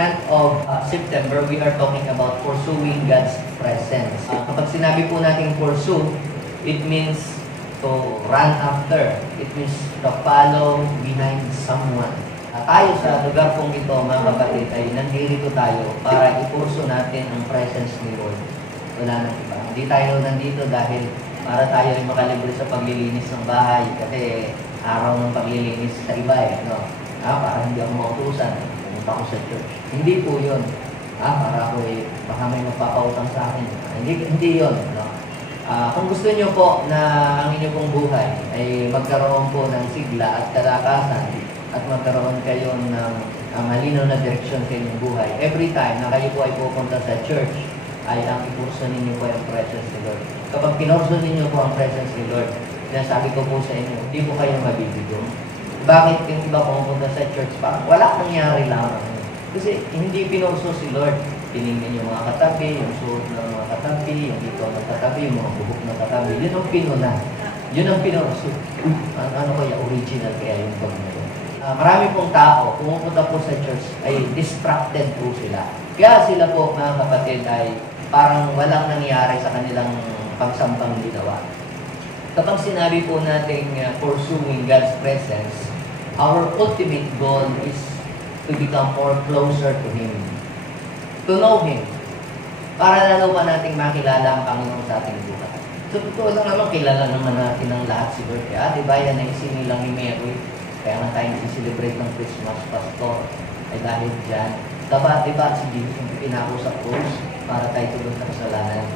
month of September, we are talking about pursuing God's presence. Kapag sinabi po natin pursue, it means to run after. It means to follow behind someone. Tayo sa lugar pong ito, mga kapatid, ay nandito tayo para ipurso natin ang presence ni Lord. Wala nang iba. Hindi tayo nandito dahil para tayo ay makalibre sa paglilinis ng bahay kasi araw ng paglilinis sa iba no? Para hindi ako mautusan, pumunta ko sa church. Hindi po yun. Para ako baka may magpapautang sa akin. Hindi yun. No? Kung gusto nyo po na ang inyong pong buhay ay magkaroon po ng sigla at kalakasan at magkaroon kayo ng malinaw na direksyon sa inyong buhay, every time na kayo po ay pupunta sa church, ay ang ipurso ninyo po ang presence ni Lord. Kapag pinurso ninyo po ang presence ni Lord, sinasabi ko po sa inyo, hindi po kayo mabibigo. Bakit yung iba pumunta sa church pa? Wala nangyari lamang. Kasi hindi pinurso si Lord. Tinignan yung mga katabi, yung suot ng mga katabi, yung dito ng katabi, yung mga bubuk ng katabi. Yun ang pinuna. Yun ang pinurso. Ano kaya original kaya yung pag nito? Marami pong tao, pumupunta po sa church, ay distracted po sila. Kaya sila po, mga kapatid, ay parang walang nangyari sa kanilang pagsambang ginawa. Kapag sinabi po natin pursuing God's presence, our ultimate goal is to become more closer to Him. To know Him. Para lalo pa nating makilala ang Panginoon sa ating buhay. So, totoo lang naman, kilala naman natin ang lahat si Lord. Diba yan ang isinilang ni Mary? Kaya nga tayo nag-celebrate ng Christmas, Pastor. Ay dahil dyan, diba si Jesus yung pinako sa cross para tayo tulog sa kasalanan.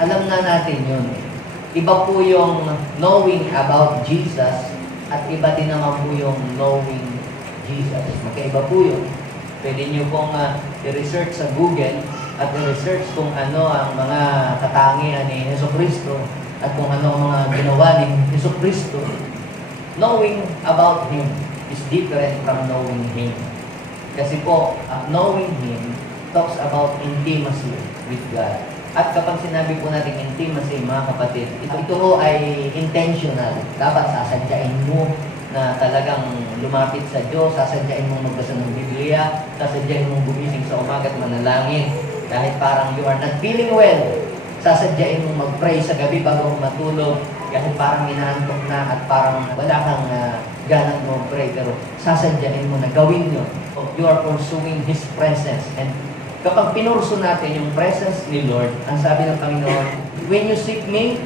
Alam na natin yun. Iba po yung knowing about Jesus at iba din naman po yung knowing Jesus. Magkaiba po yun. Pwede nyo pong i-research sa Google at i-research kung ano ang mga katangian ni Jesucristo at kung ano ang mga ginawa ni Jesucristo. Knowing about Him is different from knowing Him. Kasi po, knowing Him talks about intimacy with God. At kapag sinabi po natin intimacy, mga kapatid, ito po ay intentional. Dapat sasadyain mo na talagang lumapit sa Diyos, sasadyain mong magbasa ng Biblia, sasadyain mong gumising sa umaga at manalangin. Kahit parang you are not feeling well, sasadyain mong mag-pray sa gabi bago matulog. Kahit parang inaantok na at parang wala kang ganang mag-pray, pero sasadyain mo na gawin yun. You are pursuing His presence. And kapag pinurso natin yung presence ni Lord, ang sabi ng Panginoon, when you seek me,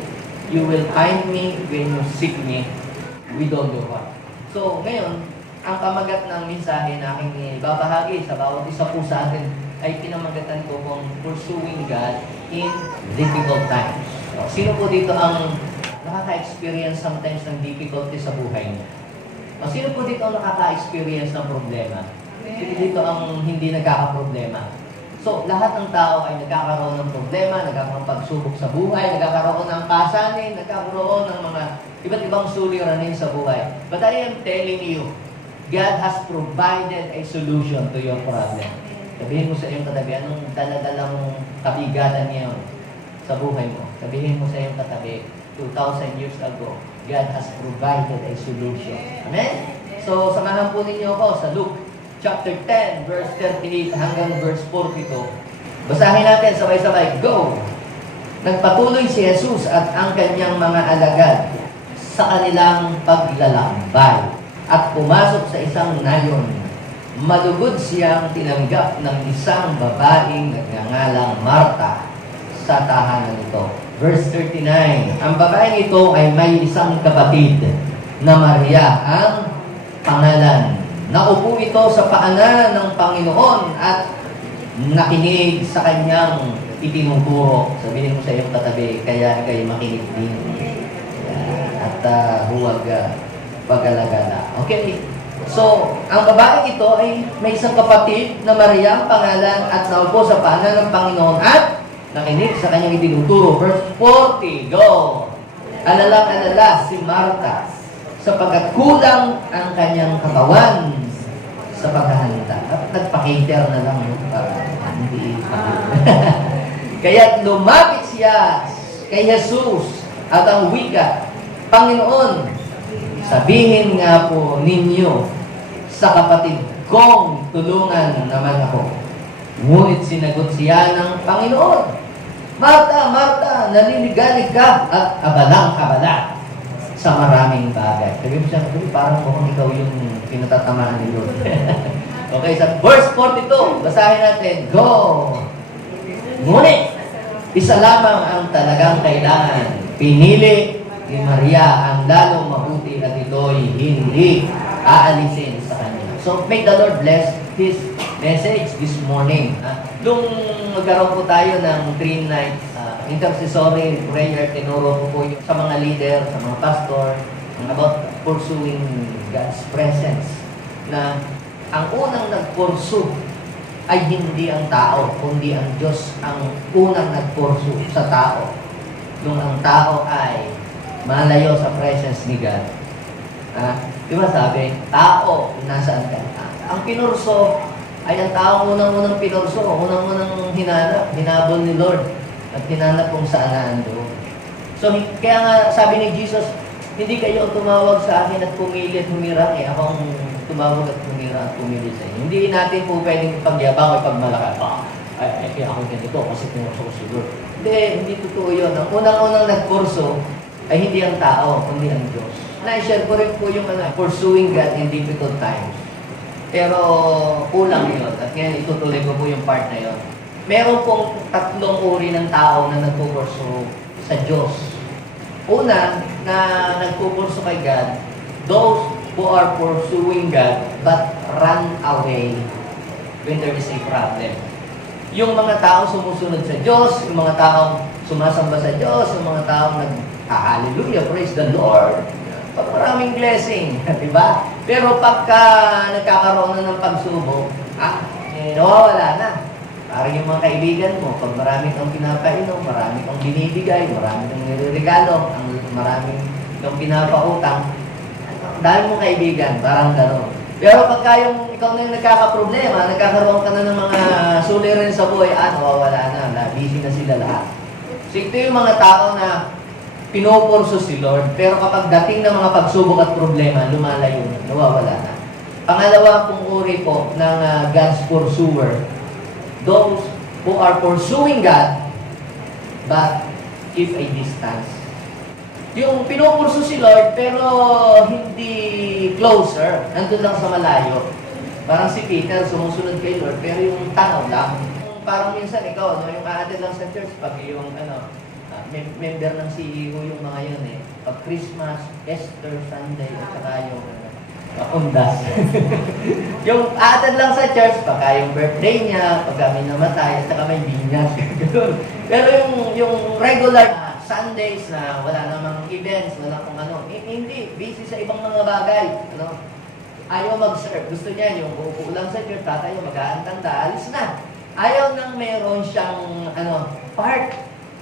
you will find me. When you seek me with all your heart. So, ngayon, ang kamagat ng mensahe na aking ibabahagi sa bawat isa po sa atin ay pinamagatan ko kung pursuing God in difficult times. So, sino po dito ang nakaka-experience sometimes ng difficulty sa buhay niya? O, sino po dito ang nakaka-experience ng problema? Sino dito ang hindi nagkakaproblema? So, lahat ng tao ay nagkakaroon ng problema, nagkakaroon ng pagsubok sa buhay, nagkakaroon ng pasanin, nagkakaroon ng mga iba't ibang suliranin sa buhay. But I am telling you, God has provided a solution to your problem. Sabihin mo sa iyong katabi, anong dala-dala mong kabigatan niya sa buhay mo? Sabihin mo sa iyong katabi, 2,000 years ago, God has provided a solution. Amen? So, samahan po ninyo ako sa Luke chapter 10, verse 38 hanggang verse 42. Basahin natin sabay-sabay. Go! Nagpatuloy si Jesus at ang kanyang mga alagad sa kanilang paglalakbay at pumasok sa isang nayon. Malugod siyang tinanggap ng isang babaeng nagngangalang Marta sa tahanan nito. Verse 39. Ang babaeng ito ay may isang kapatid na Maria ang pangalan. Naupo ito sa paanan ng Panginoon at nakinig sa kanyang itinuturo. Sabihin mo sa iyong katabi, kaya kayo makinig din. At huwag pag-alagala. Okay? So, ang babaeng ito ay may isang kapatid na Maria ang pangalan at naupo sa paanan ng Panginoon at nakinig sa kanyang itinuturo. Verse 40, go! Alala si Marta sapagkat kulang ang kanyang katawan sa paghahanda. Nagpa-cater na lang yun para hindi Kaya lumapit siya kay Jesus at ang wika, Panginoon, sabihin nga po ninyo sa kapatid kung tulungan naman ako. Ngunit sinagot siya ng Panginoon, Marta, Marta, naliligalig ka at abalang-abala sa maraming bagay. Sabi mo siya, parang mukhang ikaw yung pinatatamaan ni Lord. Okay, sa verse 42, basahin natin, go! Ngunit, isa lamang ang talagang kailangan. Pinili ni Maria ang lalong mabuti at ito'y hindi aalisin sa kanya. So, may the Lord bless His message this morning. Nung nagkaroon po tayo ng 3 nights intercessory prayer, tinuro ko po yung sa mga leader, sa mga pastor, about pursuing God's presence. Na ang unang nag-pursue ay hindi ang tao, kundi ang Diyos ang unang nag-pursue sa tao. Nung ang tao ay malayo sa presence ni God. Di ba sabi, tao, nasaan ka? Ang pinurso ay ang tao unang-unang pinurso, unang-unang hinabol ni Lord at hinanap kung saan naando. So, kaya nga sabi ni Jesus, hindi kayo tumawag sa akin at pumili at humirang, ako ang tumawag at humirang at pumili sa inyo. Hindi natin po pwedeng pagyabang o pagmalakad. Kaya ako ganito kasi pinurso ko si Lord. Hindi totoo yun. Ang unang-unang nagkurso ay hindi ang tao, kundi ang Diyos. Na-share ko rin po yung pursuing God in difficult times. Pero kulang yun. At ngayon itutuloy ko po yung part na yun. Meron pong 3 uri ng tao na nagpupurso sa Diyos. Una, na nagpupurso kay God, those who are pursuing God but run away when there is a problem. Yung mga taong sumusunod sa Diyos, yung mga taong sumasamba sa Diyos, yung mga taong hallelujah, praise the Lord. Maraming blessing, di ba? Pero pagka nagkakaroon na ng pagsubok, nawawala na. Parang yung mga kaibigan mo, pag marami kang pinapainom, marami kang binibigay, marami kang nireregalo, marami kang pinapautang, dahil mong kaibigan, parang gano'n. Pero pagka yung ikaw na yung nagkakaproblema, nagkakaroon ka na ng mga sulirin sa buhay, nawawala na, busy na sila lahat. So ito yung mga tao na pinupurso si Lord, pero kapag dating ng mga pagsubok at problema, lumalayo na, nawawala na. Pangalawa pong uri po ng God's pursuer, those who are pursuing God, but keep a distance. Yung pinupurso si Lord, pero hindi closer, nandun lang sa malayo. Parang si Peter, sumusunod kay Lord, pero yung tanaw lang. Parang minsan ikaw, yung aatid lang sa church, pag yung member ng CEO yung mga yun Pag Christmas, Easter, Sunday, at saka yung undas. Yung aatid lang sa church, pagka yung birthday niya, pagka may namatay, at saka may binyag. Pero yung regular Sundays na wala namang events, wala kung hindi, busy sa ibang mga bagay. Ayaw mag-serve. Gusto niya yung uupo lang sa church, tatayo, mag-aantanda, alis na. Ayaw nang meron siyang part.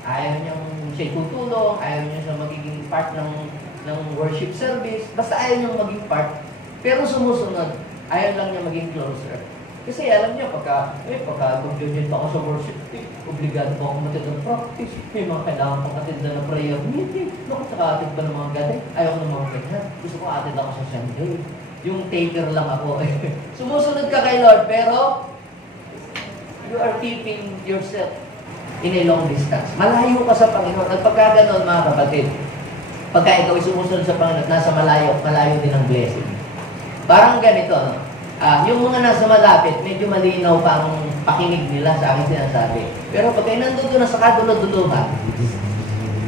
Ayaw niyang siya tutulong, ayaw niya siya magiging part ng worship service. Basta ayaw niyang maging part. Pero sumusunod, ayaw lang niya maging closer. Kasi alam niya, pagka convenient ako sa worship, obligado po ako matid ng practice. May mga kailangan pang atid na ng prayer meeting. Nakatid ba ng mga galing? Ayaw ko ng mga ganyan. Gusto ko atid ako sa Sunday. Yung taker lang ako. Sumusunod ka kay Lord, pero you are keeping yourself in a long distance. Malayo ka sa Panginoon. At pagka ganon, mga kapatid, pagka ikaw ay sumusunod sa Panginoon, nasa malayo din ang blessing. Parang ganito, yung mga nasa malapit, medyo malinaw pa ang pakinig nila sa aking sinasabi. Pero pag kayo nandun na sa kadulo-duluhan,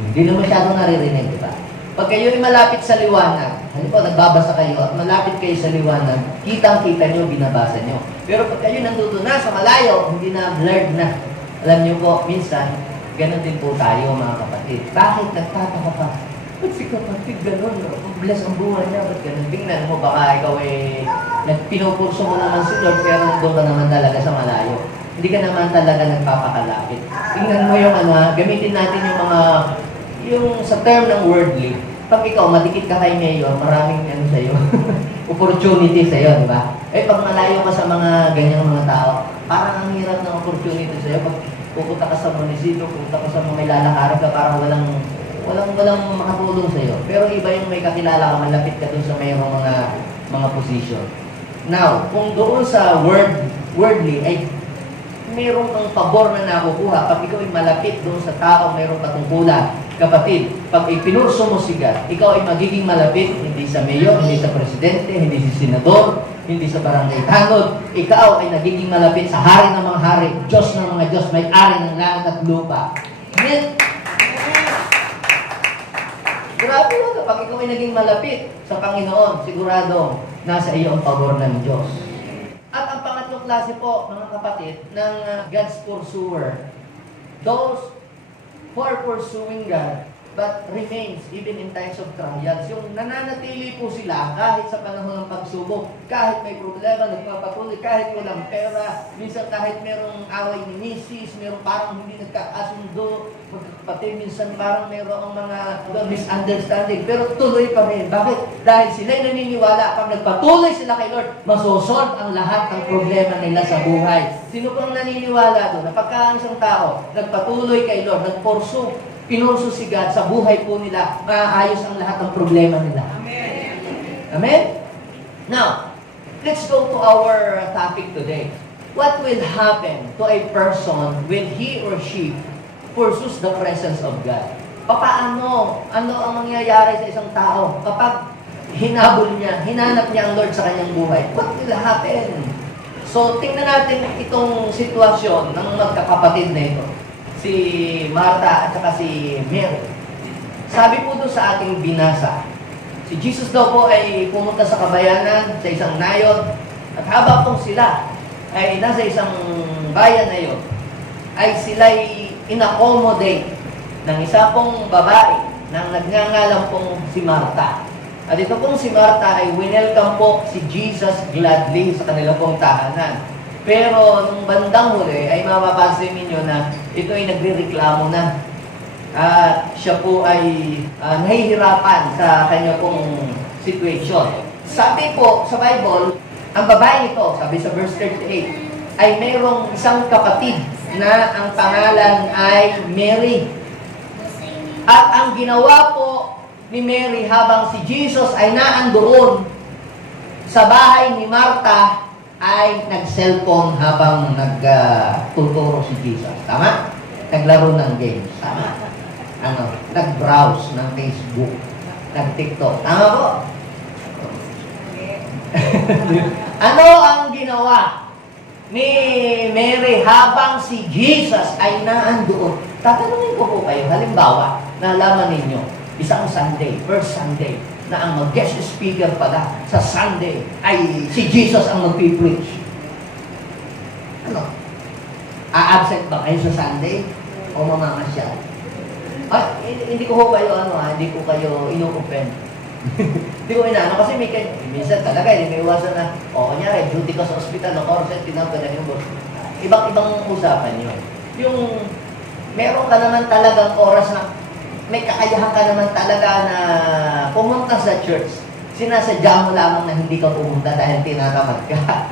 hindi na masyadong naririnig, di ba? Pag kayo ay malapit sa liwanag, halimbawa nagbabasa kayo at malapit kayo sa liwanag, kitang-kita nyo, binabasa nyo. Pero pag kayo nandun na sa malayo, hindi na blurred na. Alam nyo po, minsan, ganun din po tayo mga kapatid. Bakit nagtataka pa? Ba't si kapatid gano'n? Bless ang buhay niya, ba't gano'n? Tingnan mo, baka ikaw pinupurso mo naman si Lord, pero nandun ka naman talaga sa malayo. Hindi ka naman talaga nagpapakalapit. Tingnan mo yung gamitin natin yung sa term ng worldly. Pag ikaw, madikit ka kay Mayor, maraming sa'yo, opportunity sa'yo, di ba? Pag malayo ka sa mga ganyang mga tao, parang ang hirap ng opportunity sa'yo. Pag pupunta ka sa munisipyo, pupunta ka sa mga lalakaran ka, parang walang makatulong sa'yo. Pero iba yung may kakilala ka, malapit ka dun sa mayroong mga position. Now, kung doon sa worldly, ay meron kang pabor na nakukuha pag ikaw ay malapit doon sa tao, meron katungkulan. Kapatid, pag ipinurso mo si God, ikaw ay magiging malapit, hindi sa mayor, hindi sa presidente, hindi sa senador, hindi sa barangay tanod. Ikaw ay nagiging malapit sa hari ng mga hari, Diyos ng mga Diyos, may-ari ng langit at lupa. Amen? Grabe na kapag ikaw ay naging malapit sa Panginoon, sigurado, nasa iyo ang pabor ng Diyos. At ang pangatlong klase po, mga kapatid, ng God's pursuer, those who are pursuing God, but remains even in times of trials. Yung nananatili po sila kahit sa panahon ng pagsubok, kahit may problema, nagpapatuloy, kahit walang pera, minsan kahit merong away ni misis, merong parang hindi nagkakasundo, magkakapatid, minsan parang merong mga misunderstanding, pero tuloy pa rin. Bakit? Dahil sila'y naniniwala, pag nagpatuloy sila kay Lord, masosolve ang lahat ng problema nila sa buhay. Sino pang naniniwala doon na pagka isang tao nagpatuloy kay Lord, pinurso si God sa buhay po nila, maayos ang lahat ng problema nila. Amen? Amen? Now, let's go to our topic today. What will happen to a person when he or she pursues the presence of God? Paano? Ano ang mangyayari sa isang tao kapag hinabol niya, hinanap niya ang Lord sa kanyang buhay? What will happen? So, tingnan natin itong sitwasyon ng magkakapatid na ito. Si Martha at saka si Mary. Sabi po doon sa ating binasa, si Jesus daw po ay pumunta sa kabayanan, sa isang nayon, at habang po sila ay nasa isang bayan na yun, ay sila'y in-accommodate ng isa pong babae nang nagngangalan pong si Martha. At ito pong si Martha ay winelcome po si Jesus gladly sa kanila pong tahanan. Pero nung bandang huli ay mapapansin ninyo na ito ay nagrereklamo na. At siya po ay nahihirapan sa kanya pong situation. Sabi po sa Bible, ang babae ito, sabi sa verse 38, ay mayroong isang kapatid na ang pangalan ay Mary. At ang ginawa po ni Mary habang si Jesus ay naandoon sa bahay ni Martha, ay nag-cellphone habang nagtuturo si Jesus. Tama? Naglaro ng games. Tama? Nag-browse ng Facebook, nag-TikTok. Tama po? Ano ang ginawa ni Mary habang si Jesus ay naandoon? Tatanungin ko po kayo, halimbawa, nalaman ninyo, isang Sunday, first Sunday, na ang mag-guest speaker pala sa Sunday ay si Jesus ang mag-preach. Ano? A-absent ba kayo sa Sunday? O mamamasyal? Hindi ko kayo, hindi ko kayo ino-offend. Hindi ko inaano kasi minsan talaga, hindi may iwasan na, kunyari, duty ka sa ospital, or tinawag ka na yung boss. Ibang usapan yun. Yung, meron ka naman talagang oras na may kakayahan ka naman talaga na pumunta sa church. Sinasadya mo lamang na hindi ka pumunta dahil tinatamad ka.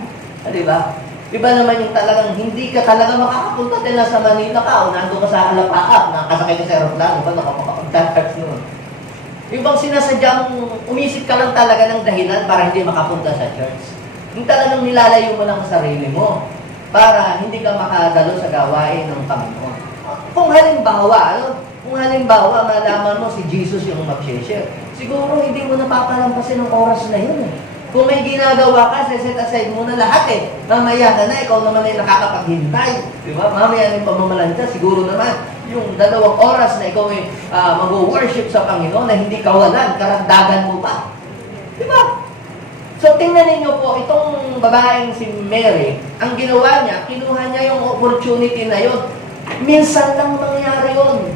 Di ba? Iba naman yung talagang hindi ka talaga makakapunta dahil nasa Manila ka o nandun ka sa Alapaap, nakasakay ka sa aeroplano, ba nakapagta-church noon. Yung bang sinasadya mong umisip ka lang talaga ng dahilan para hindi makapunta sa church. Yung talagang nilalayo mo lang sa sarili mo para hindi ka makadalo sa gawain ng Panginoon. Kung halimbawa, malaman mo si Jesus yung mag-share, siguro hindi mo napapalampasin ng oras na yun eh. Kung may ginagawa ka, set aside mo na lahat eh. Mamaya ka na, ikaw naman ay nakakapaghintay. Di ba? Mamaya yung pamamalanta, siguro naman, yung 2 oras na ikaw ay mag-worship sa Panginoon na hindi kawalan, karagdagan mo pa. Di ba? So, tingnan ninyo po, itong babaeng si Mary, ang ginawa niya, kinuha niya yung opportunity na yun. Minsan lang mangyari yun.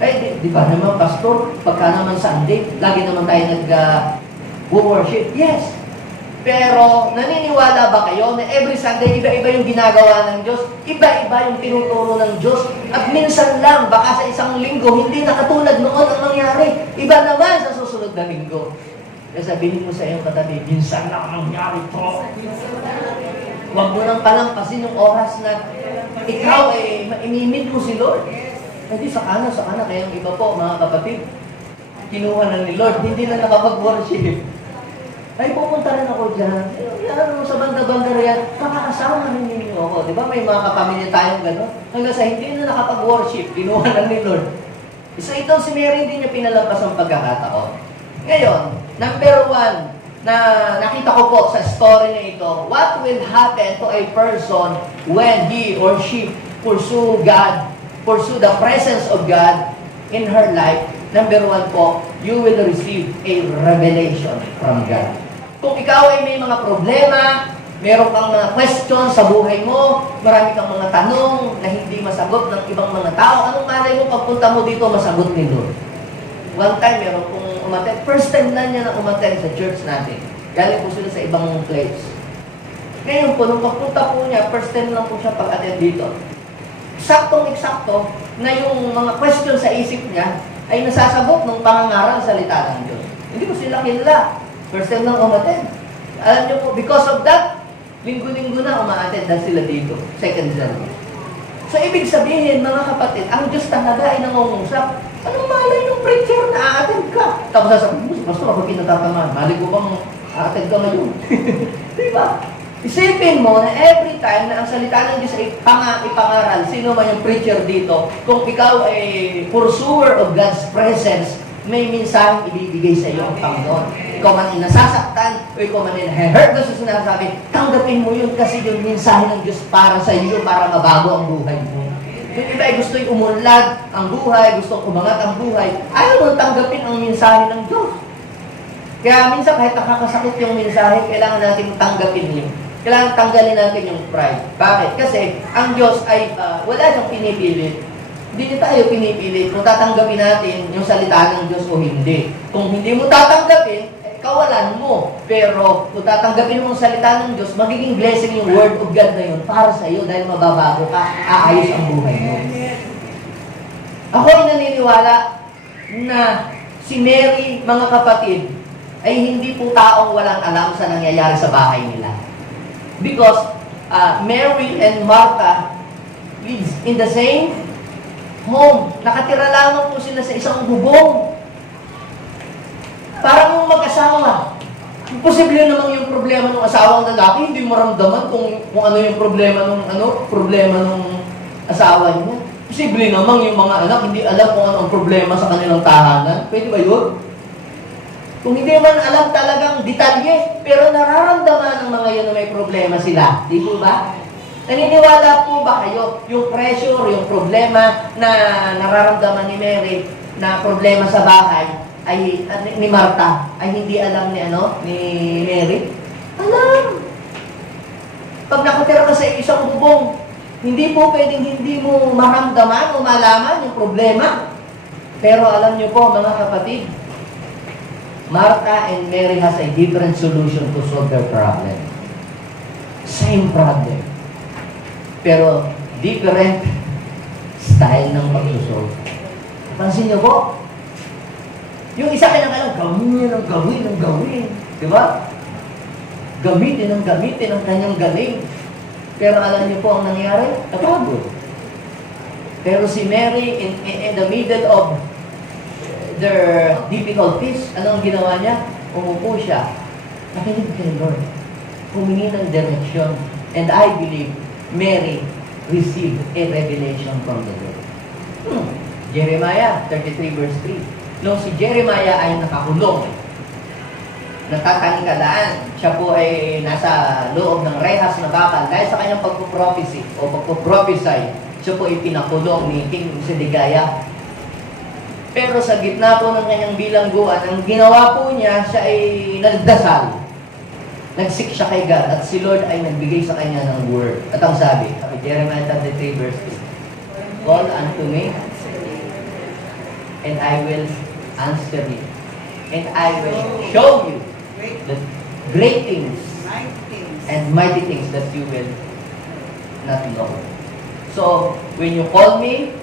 Eh, di ba naman, pastor, pagka naman Sunday, lagi naman tayo nag-worship. Yes. Pero, naniniwala ba kayo na every Sunday, iba-iba yung ginagawa ng Diyos? Iba-iba yung tinuturo ng Diyos? At minsan lang, baka sa isang linggo, hindi na katulad noon ang mangyari. Iba naman sa susunod na linggo. Kaya sabihin mo sa iyong katabi, minsan lang ang mangyari po. Huwag mo nang palampasin yung oras na ikaw ay inimit mo si Lord. Hindi, saka na. Kaya yung iba po, mga kapatid, kinuha na ni Lord, hindi na nakapag-worship. ay pupunta rin ako dyan. Yan, sa banda-banda riyan, makakasama rin ninyo ako. Di ba may mga kapamilya tayong gano'n? Hanggang sa hindi na nakapag-worship, kinuha na ni Lord. So ito si Mary, hindi niya pinalampas ang pagkakataon. Ngayon, number 1, na nakita ko po sa story na ito, what will happen to a person when he or she pursue God, pursue the presence of God in her life? Number 1 po, you will receive a revelation from God. Kung ikaw ay may mga problema, meron kang mga questions sa buhay mo, marami kang mga tanong na hindi masagot ng ibang mga tao, anong malay mo pagpunta mo dito masagot ni Lord? One time, meron kong umattend. First time na niya na umattend sa church natin. Galing po sila sa ibang place. Ngayon po, nung pagpunta po niya, first time lang po siya pag-attend dito. Eksaktong-eksakto na yung mga question sa isip niya ay nasasagot ng pangangaral salita ng Diyos. Hindi ko sila kilala. First time lang umattend. Alam niyo po, because of that, linggo-linggo na umaattend na sila dito. Second service. So, ibig sabihin, mga kapatid, ang Diyos talaga ay nangungusap. Anong malay ng preacher na a-attend ka? Tapos sasabihin, Pastor, ako pinatatamaan. Malay ko bang a-attend ka ngayon? Diba? Isipin mo na every time na ang salita ng Diyos ay ipangaral, sino man yung preacher dito, kung ikaw ay pursuer of God's presence, may minsaheng ibibigay sa iyo ang Panginoon. Ikaw man ay nasasaktan, o ikaw man ay hurt na sa sinasabi, tanggapin mo yun kasi yung mensahe ng Diyos para sa iyo, para mabago ang buhay mo. Yung iba ay gusto'y umunlad ang buhay, gustong umangat ang buhay, ayaw mo tanggapin ang mensahe ng Diyos. Kaya minsan kahit nakakasakit yung mensahe, kailangan natin tanggapin yun. Kailangan tanggalin natin yung pride. Bakit? Kasi ang Diyos ay wala siyang pinipilit. Hindi niya tayo pinipilit kung tatanggapin natin yung salita ng Diyos o hindi. Kung hindi mo tatanggapin, kawalan mo. Pero kung tatanggapin mo ang salita ng Diyos, magiging blessing yung word of God na yun para sa iyo dahil mababago ka, aayos ang buhay mo. Ako ay naniniwala na si Mary, mga kapatid, ay hindi po taong walang alam sa nangyayari sa bahay nila. Because Mary and Martha lives in the same home. Nakatira lamang po sila sa isang bubong. Parang yung mag-asawa. Posible namang yung problema ng asawang lalaki, hindi maramdaman kung ano yung problema ng asawa niya. Posible namang yung mga anak, hindi alam kung ano ang problema sa kanilang tahanan. Pwede ba yun? Kung hindi man alam talagang detalye, pero nararamdaman ng mga yun na may problema sila. Di po ba? Naniniwala po ba kayo yung pressure, yung problema na nararamdaman ni Mary na problema sa bahay ay ni Martha ay hindi alam ni Mary? Alam! Pag nakatira ka sa isang bubong, hindi po pwedeng hindi mo maramdaman o malaman yung problema. Pero alam niyo po, mga kapatid, Martha and Mary has a different solution to solve their problem. Same problem. Pero different style ng pag-solve. Pansin niyo po? Yung isa kailangan gawin ng gawin. Di ba? Gamitin ang kanyang galing. Pero alam niyo po ang nangyari? Napagod. Pero si Mary, in the middle of their difficulties, anong ginawa niya? Umupo siya. Nakinig kay Lord. Humingi ng direction. And I believe Mary received a revelation from the Lord. Jeremiah 33 verse 3. Nung si Jeremiah ay nakakulong, natatangkalaan, siya po ay nasa loob ng rehas na bakal dahil sa kanyang pagpuprophecy o pagpuprophesy, siya po ay pinakulong ni King Zedekiah. Pero sa gitna po ng kanyang bilangguan, ang ginawa po niya, siya ay nagdasal. Nagsik siya kay God at si Lord ay nagbigay sa kanya ng word. At ang sabi Jeremiah 33 verse 2, call unto me, and I will answer you. And I will show you the great things and mighty things that you will not know. So, when you call me,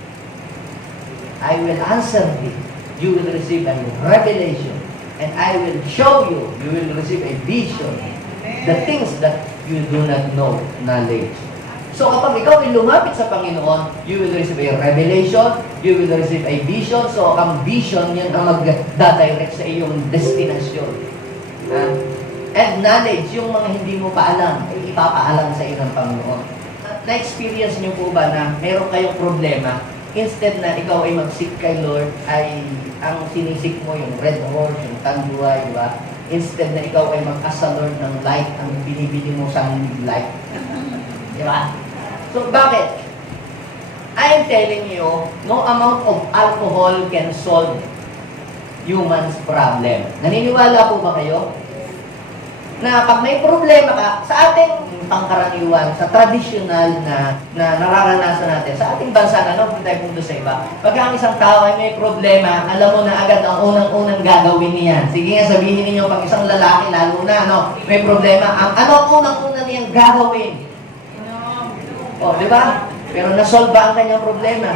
I will answer thee. You will receive a revelation. And I will show you. You will receive a vision. The things that you do not know, knowledge. So kapag ikaw ay lumapit sa Panginoon, you will receive a revelation, you will receive a vision. So ang vision, yan ang mag-direct sa iyong destinasyon. And knowledge, yung mga hindi mo pa alam, ay ipapaalam sa iyo ng Panginoon. Na-experience niyo po ba na meron kayong problema, instead na ikaw ay mag-seek kay Lord, ay ang sinisik mo yung red horse, yung tanduay, di ba? Instead na ikaw ay mag-ask sa Lord ng light, ang binibili mo sa light. Di ba? So, bakit? I am telling you, no amount of alcohol can solve human's problem. Naniniwala po ba kayo? Na pag may problema ka, sa ating pangkaraniwan, sa traditional na nararanasan natin, sa ating bansa, ano, hindi tayo punto sa iba. Pag ang isang tao ay may problema, alam mo na agad ang unang-unang gagawin niyan. Sige nga, sabihin ninyo, pag isang lalaki, lalo na, ano, may problema, ano ang unang-unang niyang gagawin? O, di ba? Pero nasolve ba ang kanyang problema?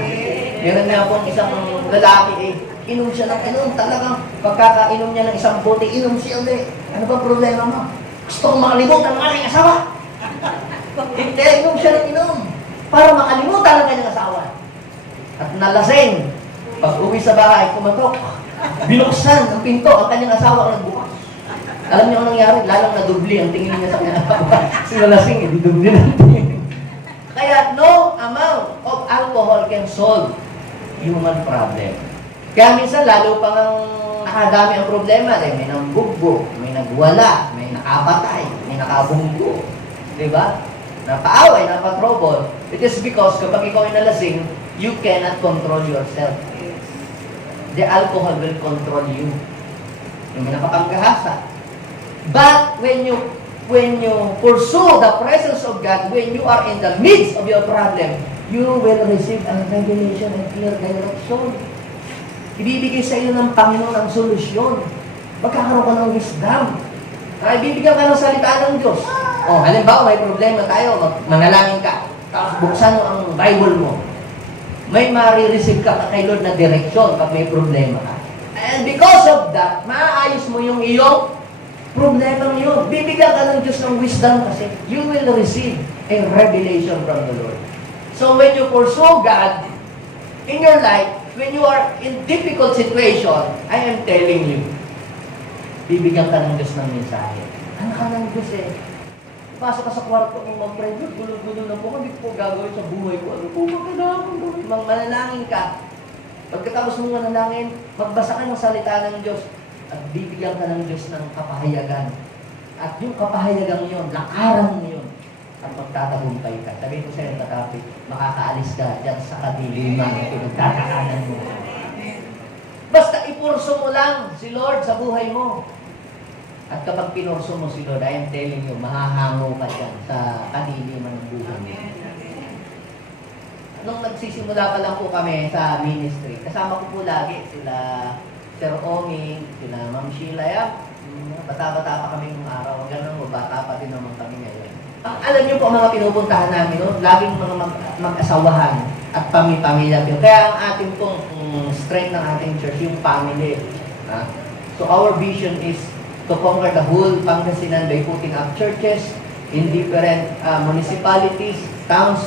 Meron nga pong isang lalaki, inom siya ng inom. Talagang pagkakainom niya ng isang bote, inom siya ulit. Ano ba problema mo? Gusto kong makalimutan ng aking asawa. Hindi, inom siya ng inom. Para makalimutan ang kanyang asawa. At nalasing. Pag uwi sa bahay, kumatok. Binuksan ang pinto, ang kanyang asawa ang nagbukas. Alam niyo ang nangyari? Lalang nadubli ang tingin niya sa kanyang asawa. Si nalasing, hindi dubli ng tingin. Kaya no amount of alcohol can solve human problem. Kaya minsan lalo pang nakadami ang problema. May nambugbog, may nagwala, may nakapatay, may nakabunggo. Diba? Napaaway, napatrouble. It is because kapag ikaw ay nalasing, you cannot control yourself. The alcohol will control you. Yung may nakapanggahasa. But when you pursue the presence of God, when you are in the midst of your problem, you will receive a revelation and clear direction. Ibibigay sa iyo ng Panginoon ang solusyon. Magkakaroon ka ng wisdom. Ibibigyan ka ng salita ng Diyos. O, halimbawa, may problema tayo, manalangin ka, tapos buksan mo ang Bible mo. May marireceive ka kay Lord na direksyon pag may problema ka. And because of that, maaayos mo yung iyong problema yun. Bibigyan ka ng Diyos ng wisdom kasi you will receive a revelation from the Lord. So when you pursue God in your life, when you are in difficult situation, I am telling you, bibigyan ka ng Diyos ng mensahe. Ano ka ng Diyos eh? Pasok ka sa kwarto mo, mag-pray, gulo-gulo na po, hindi po gagawin sa buhay ko. Ano po ba kailangan gawin? Manalangin ka. Pagkatapos mo manalangin, magbasa ka ng salita ng Diyos. At bibigyan ka ng Diyos ng kapahayagan. At yung kapahayagan yun, lakaran mo yun. At magtatagumpay ka. Sabihin ko sa iyo, katapi, makakaalis ka dyan sa kadiliman na pinagtatakanan mo. Basta ipurso mo lang si Lord sa buhay mo. At kapag pinurso mo si Lord, I am telling you, mahahango ka dyan sa kadiliman ng buhay mo. Nung nagsisimula pa lang po kami sa ministry, kasama ko po lagi sila Sir Omi, sila Ma'am Sheila, bata-bata pa kami ng araw. Ganun mo, bata pa din naman kami ngayon. Alam niyo po ang mga pinupuntahan namin, no? Laging mga mag-asawahan at pamilya. Kaya ang ating pong strength ng ating church, yung family. So our vision is to conquer the whole Pangasinan by putting up churches in different municipalities, towns,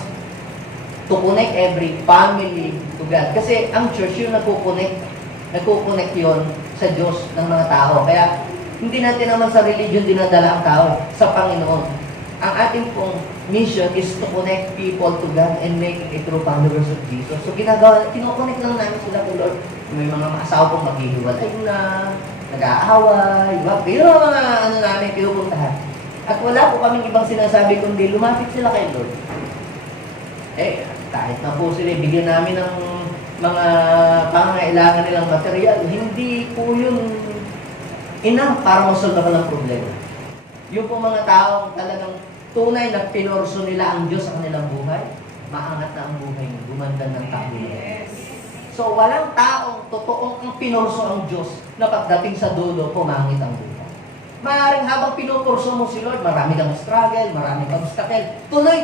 to connect every family to God. Kasi ang church yung nagko-connect yun sa Diyos ng mga tao. Kaya, hindi natin naman sa religion dinadala ang tao, sa Panginoon. Ang ating pong mission is to connect people to God and make it true followers of Jesus. So, kinoconnect lang namin sila to Lord. May mga asawa pong maghihiwalay na, nag-aaway, yun ang mga namin pinupuntahan. At wala po kaming ibang sinasabi kundi lumapit sila kay Lord. Kahit na po sila, bigyan namin ng mga pangangailangan nilang material, hindi po yun enough para masolve ka ng problema. Yung po mga taong talagang tunay na pinorso nila ang Diyos sa kanilang buhay, maangat na ang buhay mo, gumanda ng tabunan. So walang taong totoong ang pinorso ang Diyos na pagdating sa dulo, pumangit ang buhay. Maaaring habang pinupurso mo si Lord, marami kang struggle, marami kang obstacle. Tuloy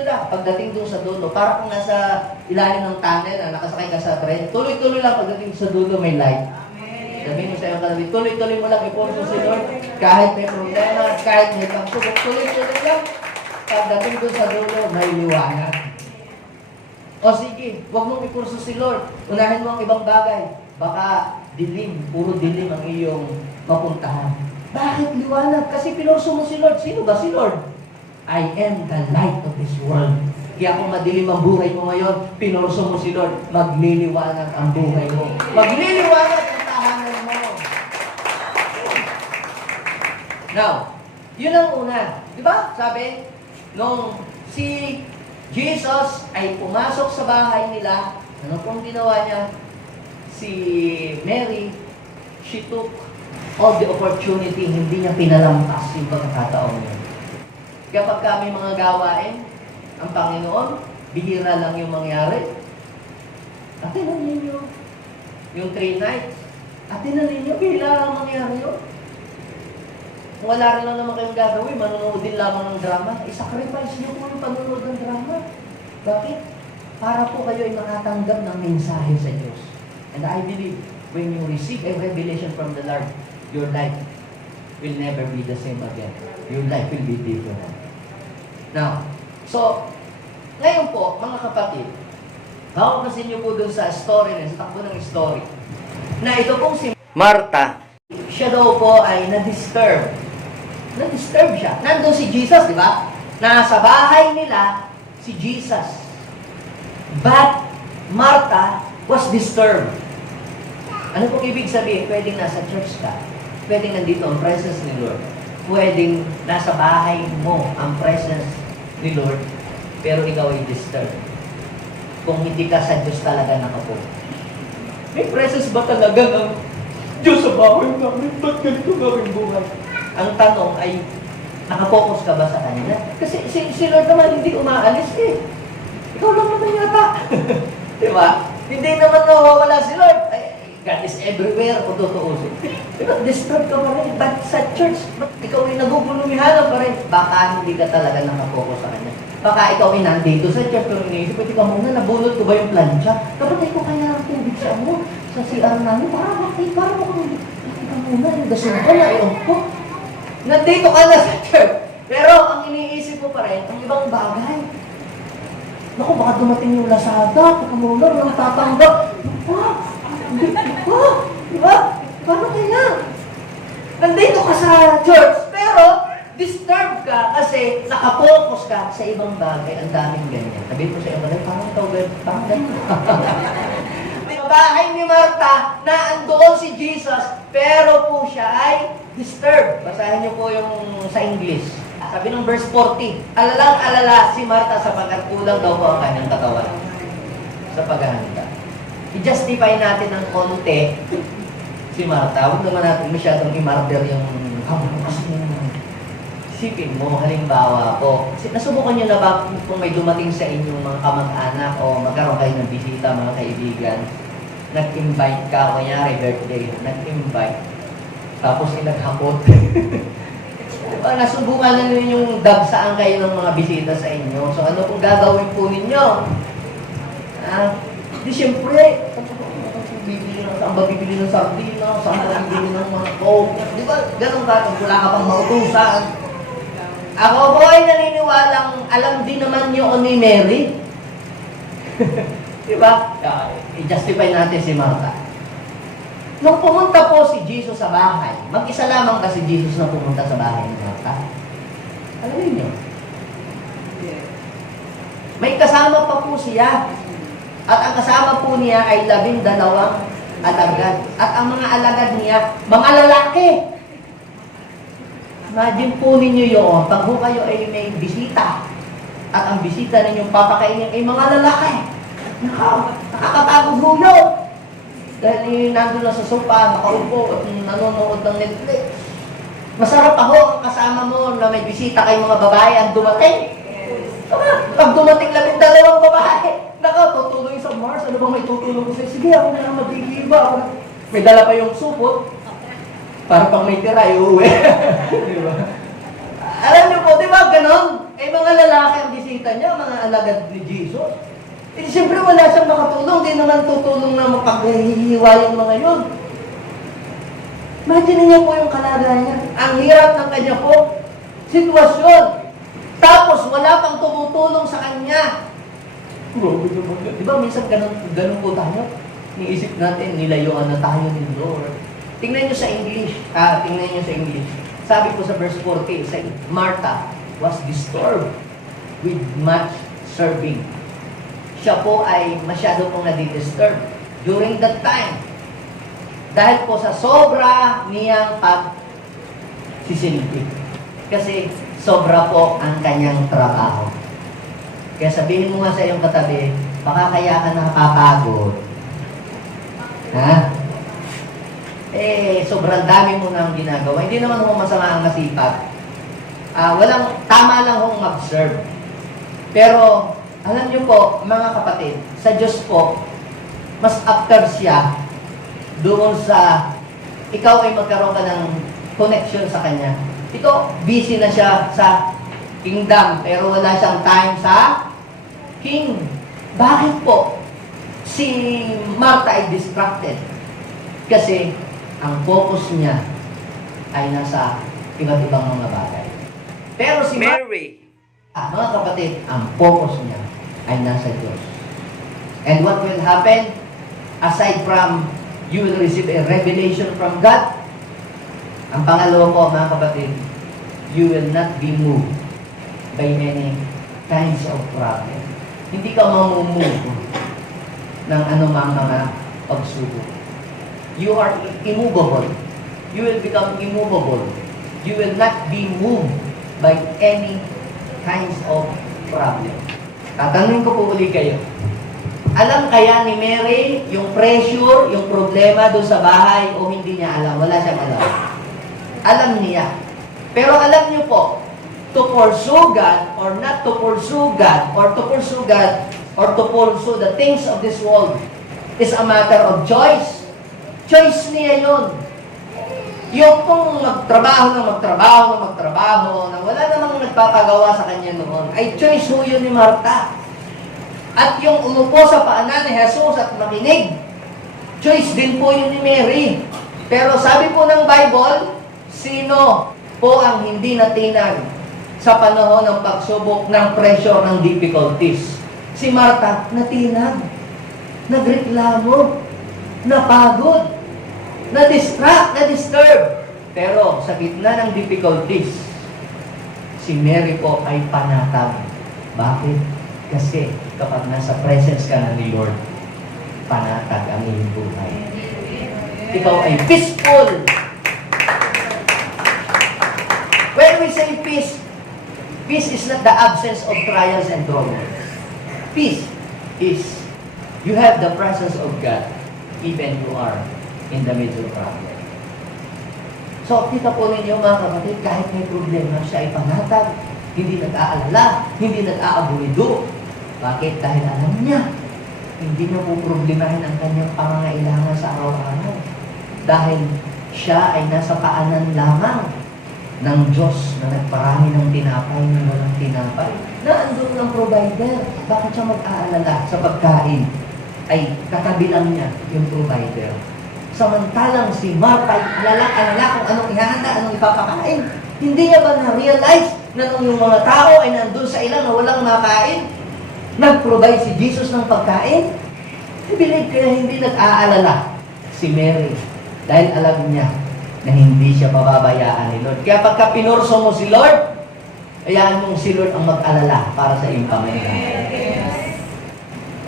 lang. Pagdating doon sa dulo, para kung nasa ilalim ng tunnel, nakasakay ka sa tren, tuloy lang pagdating sa dulo, may light. Sabihin mo sa iyong kalabi, tuloy mo lang ipurso si Lord, kahit may problema, kahit may pagsubok, tuloy lang. Pagdating doon sa dulo, may liwanag. O sige, huwag mong ipurso si Lord. Unahin mo ang ibang bagay. Baka dilim, puro dilim ang iyong mapuntahan. Bakit liwanag? Kasi pinurso mo si Lord. Sino ba si Lord? I am the light of this world. Kaya kung madilim ang buhay mo ngayon, pinurso mo si Lord, magliliwanag ang buhay mo. Magliliwanag ang tahanan mo. Now, yun ang una. Di ba? Sabi, nung si Jesus ay pumasok sa bahay nila, ano pong ginawa niya? Si Mary, she took all the opportunity, hindi niya pinalampas yung pagkakataon niya. Kaya pag kami mga gawain, ang Panginoon, bihira lang yung mangyari. Atinan ninyo. Yung 3 nights, atinan ninyo, bihira lang mangyari yun. Kung wala rin lang naman kayong gagawin, manonood din lamang ng drama, isacrifice niyo po yung panonood ng drama. Bakit? Para po kayo ay makatanggap ng mensahe sa Diyos. And I believe, when you receive a revelation from the Lord, your life will never be the same again. Your life will be different. Now, so, ngayon po, mga kapatid, hawapasin niyo po dun sa story na, sa takbo ng story, na ito pong si Martha, siya daw po ay na-disturb. Na-disturb siya. Nandun si Jesus, di ba? Nasa bahay nila, si Jesus. But, Martha was disturbed. Ano pong ibig sabihin? Pwedeng nasa church ka. Pwedeng nandito ang presence ni Lord. Pwedeng nasa bahay mo ang presence ni Lord, pero ikaw ay disturbed. Kung hindi ka sa Diyos talaga nakapo. May presence ba talaga ng Diyos sa bahay namin? Ba't ganito gawin buhay? Ang tanong ay, nakapokus ka ba sa Kanya? Kasi si Lord naman hindi umaalis eh. Ikaw lang naman yata. Di ba? Hindi naman nawawala si Lord. Ay, God is everywhere kung tutuusin. Diba? Disturb ka pa rin. But sa church, ikaw ay nagugulumihala pa rin. Baka hindi ka talaga nakapokus sa Kanya. Baka ikaw ay nandito sa church, pero iniisip, pwede ka muna, nabunot ko ba yung plancha? Kapag ikaw kaya ang tubig sa mo, sa CR namin, para mo kang, ka muna, yung gasol ko na, yung ko. Nandito ka na sa church. Pero ang iniisip mo pa rin, ang ibang bagay. Naku, baka dumating yung Lazada, baka muna, walang tatanggap. Diba? Paano kaya? Nandito ka sa church, pero disturb ka kasi nakapokus ka sa ibang bagay. Ang daming ganyan. Sabihin ko sa iyo, parang tawag, parang ganyan. Sa bahay ni Martha, na andoon si Jesus, pero po siya ay disturbed. Basahin niyo po yung sa English. Sabi ng verse 40, alalang-alala si Martha sapagkat kulang daw po ang kanyang katawan sa paghahanda. I-justify natin ng konti si Martha. Huwag naman natin masyadong i-marder yung isipin mo, halimbawa po, nasubukan nyo na ba kung may dumating sa inyong mga kamag-anak o magkaroon kayo ng bisita, mga kaibigan, nag-invite ka, kunyari birthday, nag-invite, tapos naghakot. Diba, nasubukan na ninyo yung dagsaan kayo ng mga bisita sa inyo. So ano kung gagawin po ninyo? Di siyempre, saan ba bibili ng sardina? Saan ba bibili ng mga coke? Di ba, ganun ka, kung wala ka pang mautusan. Ako po ay naniniwalang alam din naman niyo ni Mary. Di ba? I-justify natin si Martha. Nung pumunta po si Jesus sa bahay, mag-isa lamang kasi Jesus na pumunta sa bahay ni Martha. Alam niyo? May kasama pa po siya. At ang kasama po niya ay 12 alagad. At ang mga alagad niya, mga lalaki. Imagine po ninyo yun, pag po kayo ay may bisita, at ang bisita ninyong papakainin ay mga lalaki. Nakakatagod mo yun. Dahil nandun lang sa sopa, nakaupo, at nanonood ng Netflix. Masarap ako ang kasama mo na may bisita kayong mga babae ang dumating. Pag dumating 12 babae, tutulong sa Mars, ano bang may tutulong ko sa'yo? Sige, ako na lang magliliba. May dala pa yung supot, para pang may tira, iuwi. Diba? Alam niyo po, di ba, ganon? Eh, mga lalaki ang bisita niya, mga alagad ni Jesus. Eh, siyempre wala siyang makatulong, di naman tutulong na mapaghihiwa yung mga yun. Imagine niyo po yung kalagayan niya. Ang hirap ng kanya po, sitwasyon. Tapos, wala pang tumutulong sa kanya. Di ba, minsan ganun po tayo. Niisip natin, nilayuan na tayo ni Lord. Tingnan nyo sa English. Tingnan nyo sa English. Sabi po sa verse 40, say, Martha was disturbed with much serving. Siya po ay masyado pong nadidisturb during that time. Dahil po sa sobra niyang pagsisilbi. Kasi sobra po ang kanyang trabaho. Kaya sabihin mo nga sa iyong katabi, baka kaya ka nakapagod. Ha? Sobrang dami mo nang ginagawa. Hindi naman ho masama ang masipag. Tama lang hong mag-serve. Pero, alam niyo po, mga kapatid, sa Diyos po, mas after siya, doon sa, ikaw ay magkaroon ka ng connection sa Kanya. Ito, busy na siya sa kingdom, pero wala siyang time sa king. Bakit po? Si Martha ay distracted. Kasi, ang focus niya ay nasa iba't ibang mga bagay. Pero si Mary, mga kapatid, ang focus niya ay nasa Diyos. And what will happen? Aside from you will receive a revelation from God, ang pangalawa po, mga kapatid, you will not be moved by any kinds of problem. Hindi ka mamumove ng anumang mga pagsubok. You are immovable. You will become immovable. You will not be moved by any kinds of problem. Tatanungin ko po uli kayo. Alam kaya ni Mary yung pressure, yung problema doon sa bahay o hindi niya alam? Wala siyang alam. Alam niya. Pero alam niyo po, to pursue God or not to pursue God or to pursue God or to pursue the things of this world is a matter of choice. Choice niya yun. Yung pong magtrabaho na wala namang nagpapagawa sa kanya noon, ay choice ho yun ni Martha. At yung umupo sa paanan ni Jesus at makinig, choice din po yun ni Mary. Pero sabi po ng Bible, sino po ang hindi natinag sa panahon ng pagsubok, ng pressure, ng difficulties? Si Martha, natinag, nagreklamo, napagod, na-distract, na-disturb. Pero sa gitna ng difficulties, si Mary po ay panatag. Bakit? Kasi kapag nasa presence ka na ni Lord, panatag ang iyong buhay. Ikaw ay peaceful. When we say peace, peace is not the absence of trials and troubles. Peace is you have the presence of God even you are in the middle of problem. So, kita po ninyo mga kapatid, kahit may problema, siya ay panatag, hindi nag-aalala, hindi nag-aabulido. Bakit? Dahil alam niya, hindi na po problemahin ang kanyang pangangailangan sa araw-araw. Dahil siya ay nasa paanan lamang ng Diyos na nagparami ng tinapay na walang tinapay. Na andun ng provider. Bakit siya mag-aalala sa pagkain? Ay katabi lang niya yung provider. Samantalang si Martha ay alala kung anong ihahanda, anong ipapakain. Hindi niya ba na-realize na nung yung mga tao ay nandun sa ilang na walang makain, nag-provide si Jesus ng pagkain? I believe kaya hindi nag-aalala si Mary dahil alam niya na hindi siya pababayaan ni Lord. Kaya pagka pinurso mo si Lord, hayaan mong si Lord ang mag-alala para sa iyong pamamagitan.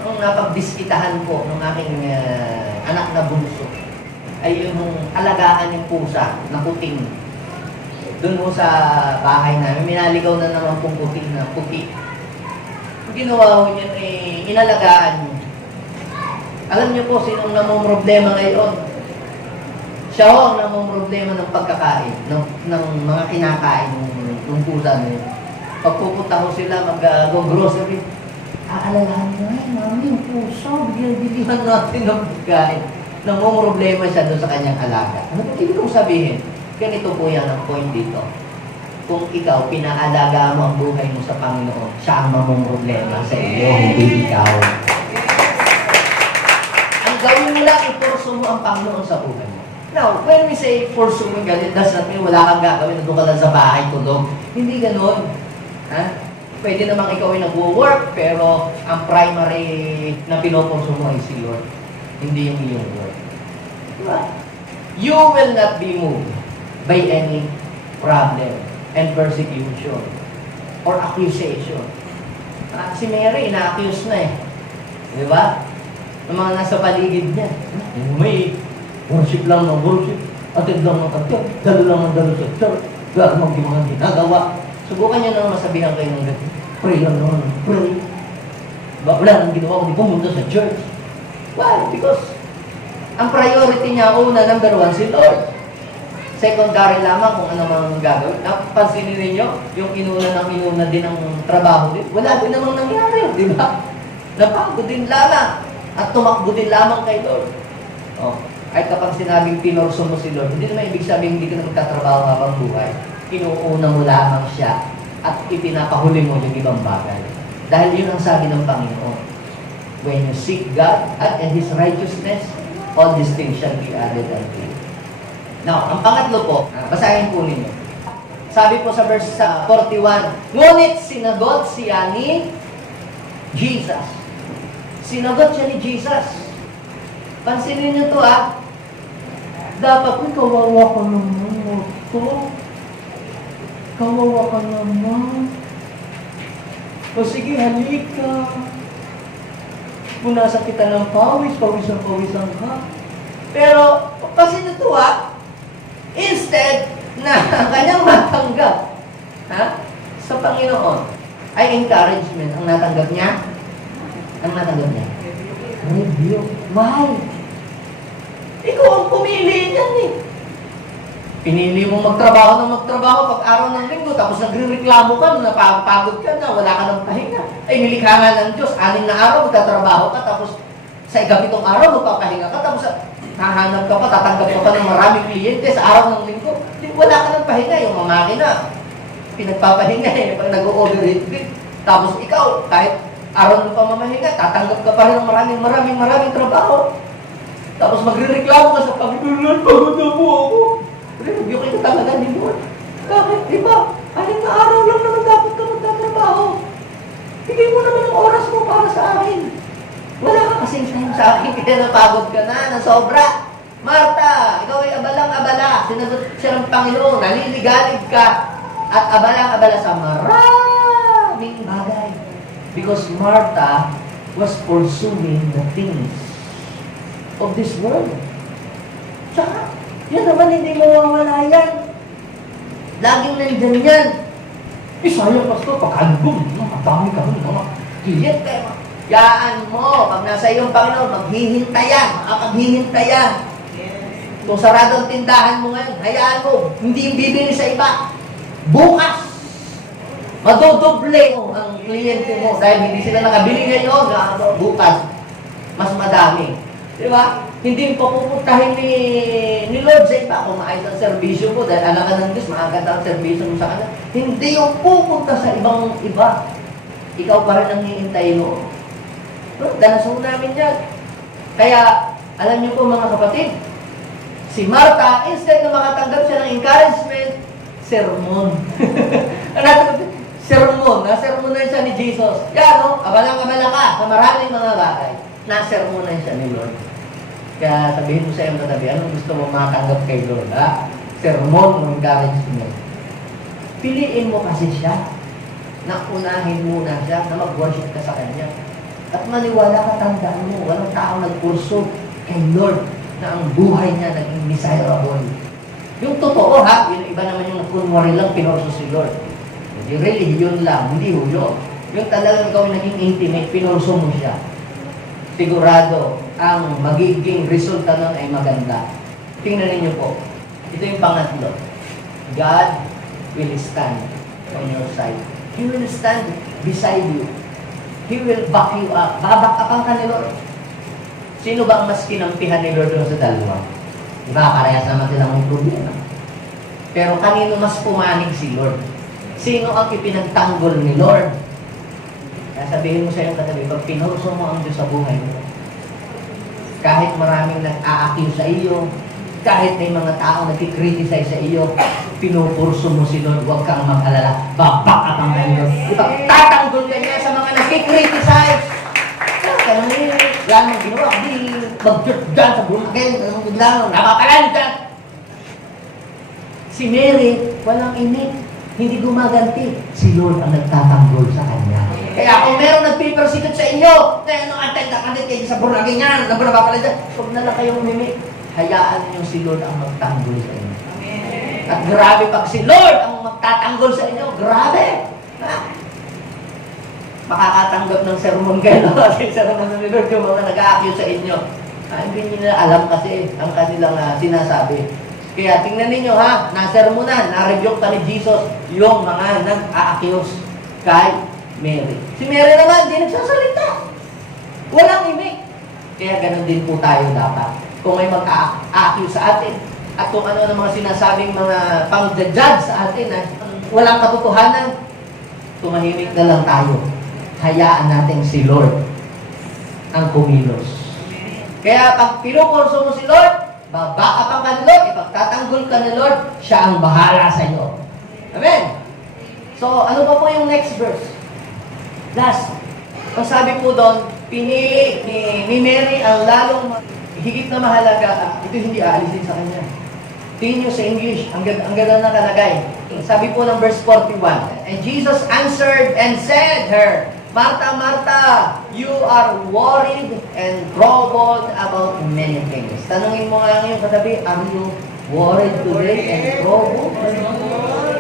Nung napagdiskitahan ko ng aking anak na bunso, ay yung alagaan yung pusa na kuting. Doon mo sa bahay namin, minaligaw na naman pong kuting na puti. Ang ginawa ko niyan ay inalagaan niyo. Alam niyo po sinong namumroblema ngayon? Siya ho ang namumroblema ng pagkakain, ng mga kinakain ng pusa na yun. Pagpupunta ko sila mag-grocery, aalalahan niyo, ay mami, yung puso, bilihan natin ng pagkain. Namumroblema siya doon sa kanyang alaga. Ano po ibig kong sabihin? Ganito po yan ang point dito. Kung ikaw, pinaalaga mo ang buhay mo sa Panginoon, siya ang mamumroblema sa iyo, hindi ikaw. Ang gawin mo lang, ipurso mo ang Panginoon sa buhay mo. Now, when we say pursuing God, it does not mean wala kang gagawin, nandun ka lang sa bahay, tulog. Hindi ganon. Ha? Pwede namang ikaw ay nag-work, pero ang primary na pinupurso mo ay si Lord. Hindi yung iyong work. Diba? You will not be moved by any problem and persecution or accusation. Si Mary, ina-accuse na eh. Di ba? Ng mga nasa paligid niya. May worship lang ng worship, atid lang ng atid, dalo lang ng dalo sa church, gagawin yung mga ginagawa. Subukan niyo naman masabihan kayo ng gano'n. Pray lang naman, pray. Wala nang ginawa kundi pumunta sa church. Why? Because ang priority niya, una, number one, si Lord. Secondary lamang kung ano mang gagawin. Napansinin ninyo, yung inuna din ang trabaho din. Wala din namang nangyari, di ba? Napagod din lamang at tumakbo din lamang kay Lord. Oh. Ay kapag sinabing pinorso mo si Lord, hindi naman ibig sabihin hindi ka na magtatrabaho habang buhay. Inuuna mo lamang siya at ipinapahuli mo yung ibang bagay. Dahil yun ang sabi ng Panginoon. When you seek God and His righteousness, all these things shall be added unto you. Now, ang pangatlo po, basahin po ninyo. Sabi po sa verse 41, ngunit sinagot siya ni Jesus. Sinagot siya ni Jesus. Pansinin niyo to dapat ko kawawa ka naman ito. Kawawa ka naman. O sige, halika. Punasan kita ng pawisan ka. Pero, kasi ito instead na kanyang matanggap sa Panginoon, ay encouragement ang natanggap niya. Rebuke. Why? Ikaw ang pumili niyan eh. Pinili mo magtrabaho pag araw ng linggo, tapos nagre-reklamo ka, napapagod ka na, wala ka ng pahinga. Ay, nilikha nga ng Diyos, 6 na araw, magtatrabaho ka, tapos sa 7 araw, magpapahinga ka, tapos hahanap ka pa, tatanggap ka pa ng maraming kliyente sa araw ng linggo. Wala ka ng pahinga, yung mga makina, pinagpapahinga pag nag-o-overheat bit. Tapos ikaw, kahit araw ng pamamahinga, tatanggap ka pa rin ng maraming trabaho. Tapos magre-reklamo ka sa Panginoon, pagod na po ako. Review kayo talaga ni Lord. Bakit? Diba? 6 na araw lang naman dapat ka magtatrabaho. Bigay mo naman ang oras mo para sa akin. Wala ka kasing time sa akin, kaya napagod ka na sobra. Marta, ikaw ay abalang-abala. Sinagot siya ng Panginoon, naliligalig ka. At abalang-abala sa maraming bagay. Because Martha was pursuing the things of this world. Tsaka, yan naman hindi mawawala yan. Laging nandyan yan. Sayang pastor, pagkalbog, madami ka rin, kiyet kayo. Yaan mo, pag nasa iyong Panginoon, maghihintayan, makapaghihintayan. Kung sarado ang tindahan mo ngayon, hayaan mo, hindi yung bibili sa iba. Bukas, madodoble mo ang kliyente mo dahil hindi sila nakabili ngayon, bukas, mas madami. Di ba? Hindi mo pupuntahin ni Lord sa iba kung maayos ang serbisyo mo dahil alam ka ng Diyos, maagad ang serbisyo mo sa kanya. Hindi yung pupunta sa ibang iba. Ikaw pa rin ang hihintay mo. Danasan namin yan. Kaya, alam niyo po mga kapatid, si Martha, instead na makatanggap siya ng encouragement, sermon. Sermon. Nasermonan siya ni Jesus. Yan, abalang-abala ka sa maraming mga bagay. Nasermonan siya ni Lord. Kaya sabihin mo sa iyong katabi, anong gusto mo makatanggap kay Lord? Sermon o encouragement. Piliin mo kasi siya. Na unahin muna siya na mag-worship ka sa Kanya. At maniwala ka, tandaan mo, walang tao nagkurso kay Lord na ang buhay niya naging desirable. Yung totoo yung iba naman yung kunwari lang pinorso si Lord. Hindi really, yun lang, hindi hulo. Yung talagang ikaw naging intimate, pinorso mo siya. Sigurado, ang magiging resulta nun ay maganda. Tingnan ninyo po, ito yung pangatlo. God will stand on your side. He will stand beside you. He will back you up. Babak-apan ka ni Lord. Sino ba ang mas kinampihan ni Lord sa dalawa? Diba, karayas naman silang may problema. Pero kanino mas pumanig si Lord? Sino ang ipinagtanggol ni Lord? Kaya sabihin mo sa iyong katabi, pag pinurso mo ang Diyos sa buhay mo, kahit maraming nag-a-accuse sa iyo, kahit may mga tao nag-criticize sa iyo, pinupurso mo si Lord, huwag kang mag-alala, babak-apan ka ni Lord. Ipagtatanggol ka niya sa mga nag-criticize. Wala mong ginawa, hindi mag-church dyan sa bumakin, napapalanin dyan. Si Mary, walang imik, hindi gumaganti. Si Lord ang nagtatanggol sa kanya. Kaya kung merong nagpipersikot sa inyo, na ano, antay kayo sa buragin yan, na pala dyan, huwag na lang kayong umimik. Hayaan niyo si Lord ang magtanggol sa inyo. At grabe pag si Lord ang magtatanggol sa inyo, grabe! Ha? Makakatanggap ng sermon kayo, kasi sermon ng Lord yung mga nag-a-accuse sa inyo. Hindi nila alam kasi ang kanilang sinasabi. Kaya tingnan ninyo ha, nasermonan, na-rebuke pa ni Jesus yung mga nag-a-accuse kay Mary. Si Mary naman, di nagsasalita. Walang imik. Kaya ganun din po tayo dapat. Kung may mag-a-accuse sa atin, at kung ano ng mga sinasabing mga pang-judge sa atin, walang katotohanan, tumahimik na lang tayo. Hayaan natin si Lord ang kumilos. Kaya pag pinukurso mo si Lord, babakapang ka ni Lord, ipagtatanggol ka ni Lord, siya ang bahala sa iyo. Amen? So, ano pa po yung next verse? Last. Ang sabi po doon, pinili ni Mary ang lalong higit na mahalaga. Ito hindi aalisin sa kanya. Tingin nyo sa English, ang ganda nakalagay. Sabi po ng verse 41, And Jesus answered and said her, Martha, Martha, you are worried and troubled about many things. Tanungin mo nga yung katabi, are you worried today and troubled?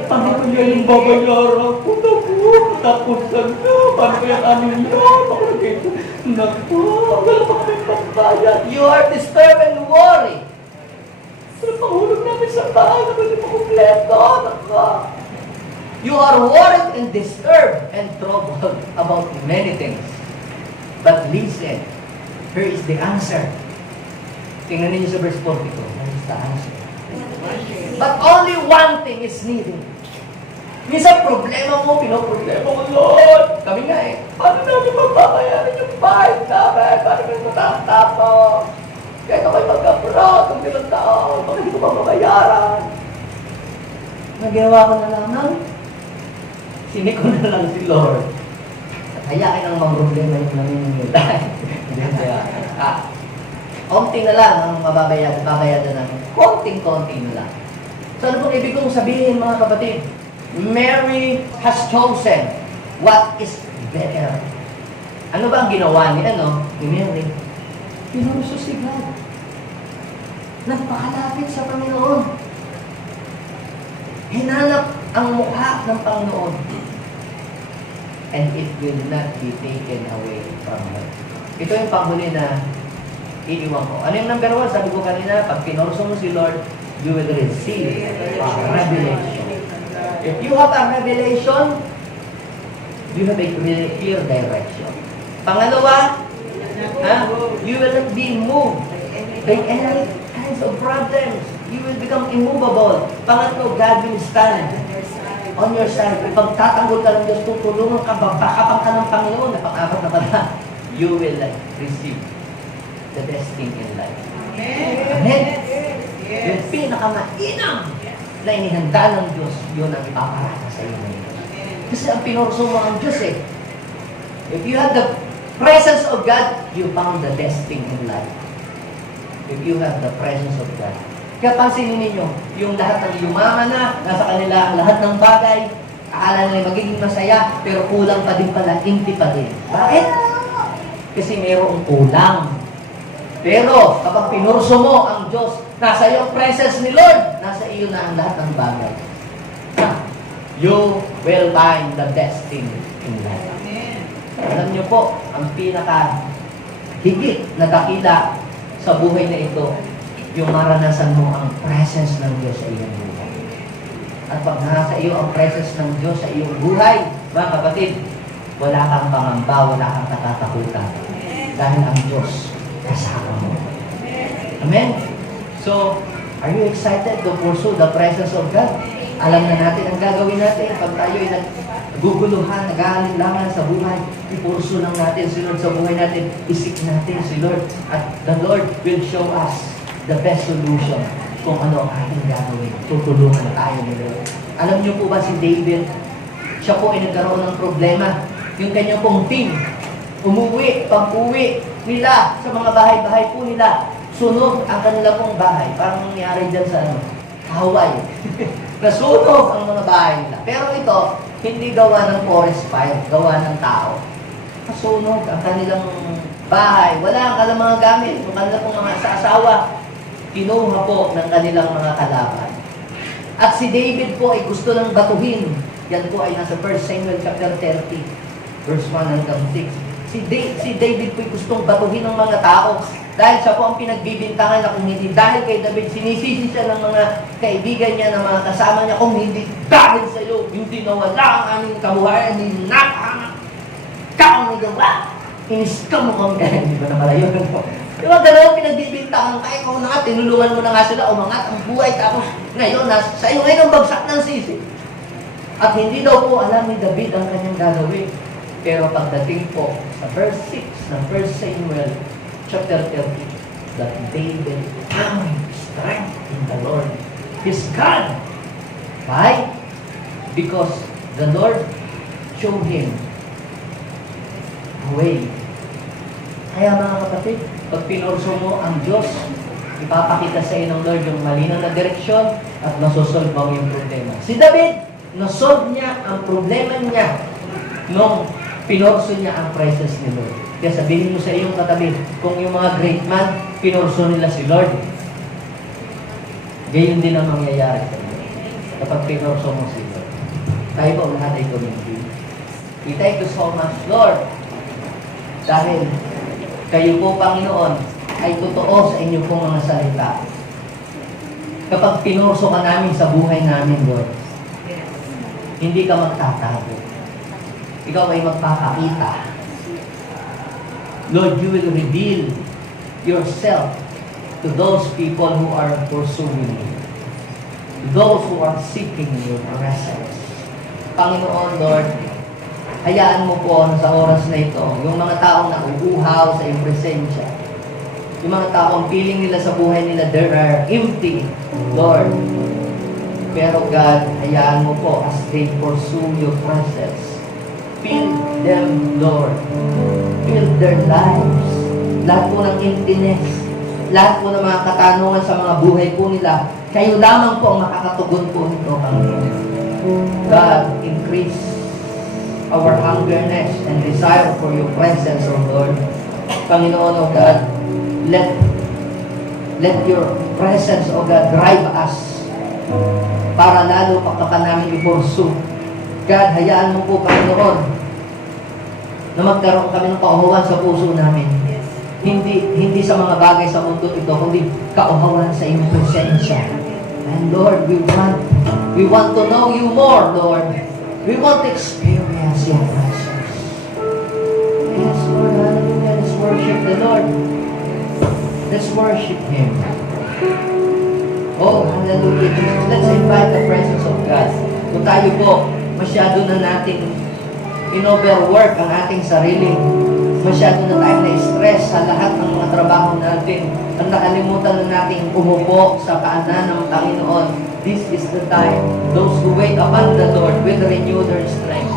Paano ko yan yung babayaran ko? Tapusan na. Paano ko yan ano yan? Pakalagay ko. Naku, wala pa kami pagbayad. You are disturbed and worried. Pero pahulog namin sa bahay na hindi pa kompleto. You are worried and disturbed and troubled about many things. But listen, here is the answer. Tingnan niyo sa verse 42. Here is the answer. But only one thing is needed. Minsan problema mo, pinoproblema mo, Lord. Kami nga paano namin magbabayaran yung bahay namin? Paano namin matatapos? Kaya ako'y magka-fraud ng ilang taon, bakit hindi ko pa mabayaran? Nagawa ko na lamang, sinik ko na lang si Lord. At hayain ang mga problema yung naminingilay. Konti na lang ang babayadan namin. Konting-konti na lang. So ano pong ibig kong sabihin mga kapatid? Mary has chosen what is better. Ano ba ang ginawa ni Mary? Pinurso si God. Nagpakalapit sa Panginoon. Hinanap ang mukha ng Panginoon. And it will not be taken away from her. Ito yung panghuli na iiwan ko. Ano yung number 1? Sabi ko kanina, pag pinurso mo si Lord, you will receive a revelation. If you have a revelation, you have a clear direction. Pangalawa, you will not be moved by any kinds of problems. You will become immovable. Pangatlo, God will stand on your side. Ipagtatanggol ka ng Diyos, tutulungan ka, babakapang ka ng Panginoon. Napang-apat na pala, you will receive the best thing in life. Amen? Yung pinakamainam na inihanda ng Diyos, yun ang ipaparata sa iyo ngayon. Kasi ang pinurso mo ang Diyos If you have the presence of God, you found the best thing in life. If you have the presence of God. Kaya pansinin ninyo, yung lahat ng yumaman na, nasa kanila ang lahat ng bagay, akala nila magiging masaya, pero kulang pa din pala, empty pa din. Bakit? Kasi mayroong kulang. Pero kapag pinurso mo ang Diyos, nasa iyo ang presence ni Lord, nasa iyo na ang lahat ng bagay. You will find the best thing in life. Alam niyo po, ang pinaka-higit na dakila sa buhay na ito, yung maranasan mo ang presence ng Diyos sa iyong buhay. At pag nasa iyo ang presence ng Diyos sa iyong buhay, mga kapatid, wala kang pangamba, wala kang katatakutan. Dahil ang Diyos kasama mo. Amen? So, are you excited to pursue the presence of God? Alam na natin ang gagawin natin pag tayo ay naguguluhan, nag-aalinlangan sa buhay. Ipurso lang natin si Lord sa buhay natin. Isip natin si Lord. At the Lord will show us the best solution kung ano ang ating gagawin. Tutulungan tayo ni Lord. Alam niyo po ba si David? Siya po ay nagkaroon ng problema. Yung kanyang pong team, umuwi, pag-uwi nila sa mga bahay-bahay po nila. Sunog ang kanila pong bahay. Parang nangyari dyan sa Haway. Nasunog ang mga bahay nila. Pero ito, hindi gawa ng forest fire, gawa ng tao. Nasunog ang kanilang bahay. Wala ang kanilang mga gamit. Yung kanilang mga asawa, kinuha po ng kanilang mga kalaban. At si David po ay gusto ng batuhin. Yan po ay nasa 1 Samuel chapter 30, verse 1 hanggang 6. Si David po ay gustong batuhin ng mga tao dahil siya po ang pinagbibintangan na kung hindi dahil kay David, sinisisi siya ng mga kaibigan niya, ng mga kasama niya, kung hindi dahil sa iyo, hindi nawala ang aming kabuhayan, hindi nakakang nagawa. Inis ka mo kami. Hindi ba naman yun? Di ba dalawang pinagbibintangan ka, ikaw na nga, tinulungan mo na nga sila, umangat ang buhay, tapos ngayon, sa iyo ngayon ang bagsak ng sisi. At hindi daw po alam ni David ang kanyang gagawin. Pero pagdating po sa verse 6 ng 1 Samuel chapter 30, that David found strength in the Lord, his God. Why? Because the Lord showed him the way. Kaya mga kapatid, pag pinurso mo ang Diyos, ipapakita sa iyo ng Lord yung malinaw na direksyon at masosolve mo yung problema. Si David, nasolve niya ang problema niya nung pinorso niya ang presence ni Lord. Kaya sabihin mo sa iyong katabi, kung yung mga great man, pinorso nila si Lord, gayon din ang mangyayari sa iyo kapag pinorso mo si Lord. Tayo po lahat ay tumingin. We thank you so much, Lord, dahil kayo po, Panginoon, ay totoo sa inyo pong mga salita. Kapag pinorso ka namin sa buhay namin, Lord, hindi ka magtatago. Ikaw ay magpapakita. Lord, you will reveal yourself to those people who are pursuing you. Those who are seeking your presence. Panginoon, Lord, hayaan mo po sa oras na ito, yung mga taong nauuhaw sa iyong presensya, yung mga taong feeling nila sa buhay nila, they are empty, Lord. Pero God, hayaan mo po as they pursue your presence. Fill them, Lord. Fill their lives. Lahat po ng emptiness, lahat po ng mga katanungan sa mga buhay po nila, kayo lamang po ang makakatugon po nito, Panginoon. God, increase our hungerness and desire for your presence, O Lord. Panginoon, O God, let your presence, O God, drive us para lalo pa namin i-pursue. God, hayaan mo po, Panginoon, na magkaroon kami ng kauhawan sa puso namin. Hindi sa mga bagay sa mundo ito, kundi kauhawan sa iyong presensya. And Lord, we want to know you more, Lord. We want to experience your presence. Yes, Lord, hallelujah. Let's worship the Lord. Let's worship Him. Oh, hallelujah, Jesus. Let's invite the presence of God. Kung tayo po, masyado na natin in-overwork ang ating sarili. Masyado na tayo na-stress sa lahat ng mga trabaho natin. Ang nakalimutan na natin umupo sa paanan ng Panginoon. This is the time. Those who wait upon the Lord will renew their strength.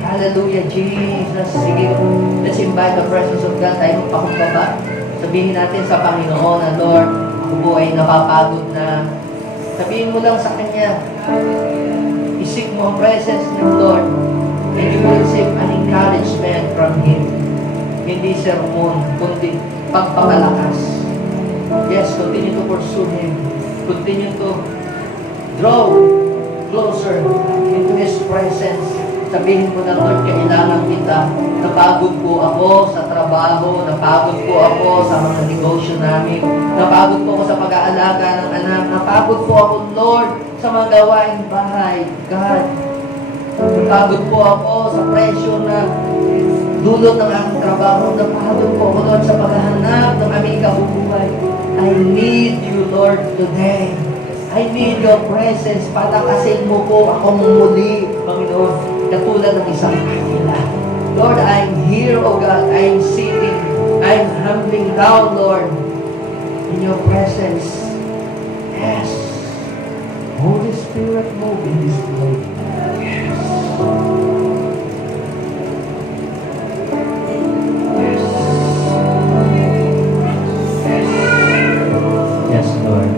Hallelujah, Jesus. Sige, let's invite the presence of God. Tayo magpakumbaba. Sabihin natin sa Panginoon na, Lord, ako po ay napapagod na. Sabihin mo lang sa Kanya, isik mo ang presence niyo, Lord. And you will receive an encouragement from Him. Hindi sermon, kundi pagpapalakas. Yes, continue to pursue Him. Continue to draw closer into His presence. Sabihin mo na, Lord, kailangan kita. Napagod po ako sa trabaho, napagod po ako sa mga negosyo namin, napagod po ako sa pag-aalaga ng anak, napagod po ako, Lord, sa mga gawaing bahay. God, napagod po ako sa presyo na dulot ng aking trabaho. Napagod po ako, Lord, sa paghahanap ng aming kabubuhay. I need you, Lord, today. I need your presence. Palakasin mo po akong muli, Panginoon, katulad ng isang kanila. Lord, I'm here, O God. I'm sitting. I'm humbling down, Lord, in your presence. Yes. Holy Spirit, move in this place. Yes. Yes, Lord.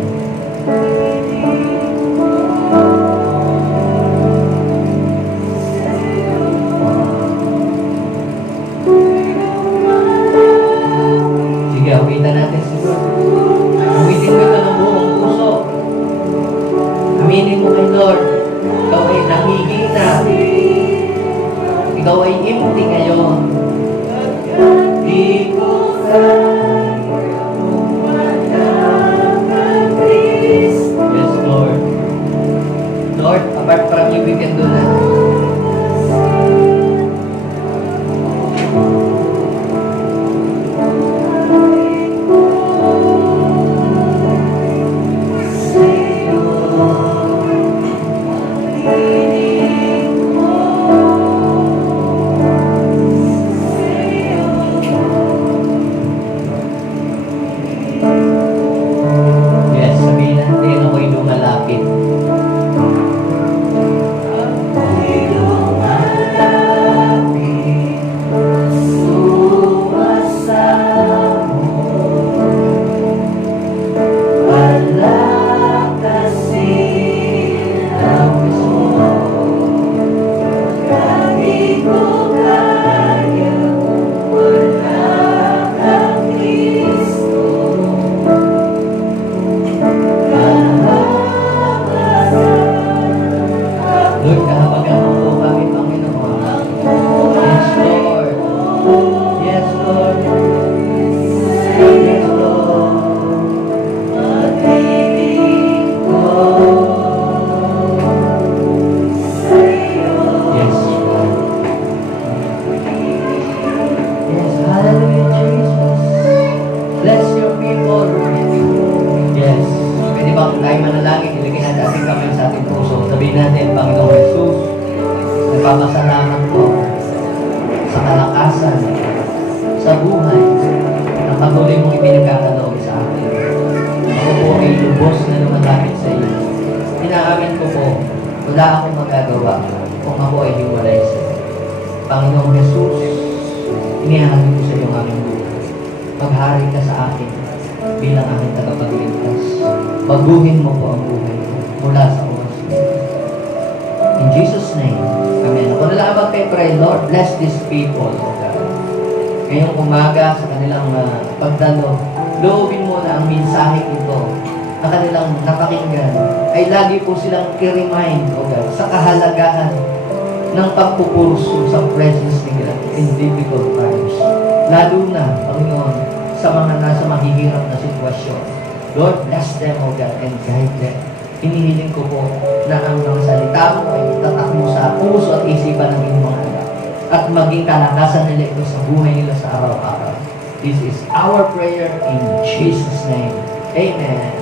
Yes, Lord. Yes, Lord. Pag-ibig ko. Yes, Lord. Yes, hallelujah, Jesus. Bless your people. Yes. Pwede ba kung tayo manalangin, ilagay natin ating kamay sa ating puso. Sabihin natin, Panginoong Jesus, nagpapasalamat po sa kalakasan, sa buhay, na patuloy mong ipinagkakaloob sa akin. Ako po ay lubos na lumalapit sa iyo. Inaamin ko po, wala akong magagawa kung ako ay hiwalay sa iyo. Panginoong Jesus, inihahalin ko sa iyo ang aming buhay. Maghari ka sa akin bilang aking tagapagligtas. Baguhin mo po ang buhay ko mula sa oras na ito. In Jesus' name, Amen. Ako na lang magpe-pray, Lord, bless these people, O God. Ngayong umaga sa kanilang pagdalo, loobin mo na ang mensahe ito na kanilang napakinggan ay lagi po silang i-remind, O God, sa kahalagahan ng pagpupurso sa presence ni God in difficult times. Lalo na, Panginoon, sa mga nasa mahihirap na sitwasyon. Lord, bless them, O God, and guide them. Hinihiling ko po na ang mga salita mo ay itatak mo sa puso at isipan ng inyong mga anak at maging kalakasan nila ito sa buhay nila sa araw-araw. This is our prayer in Jesus' name. Amen.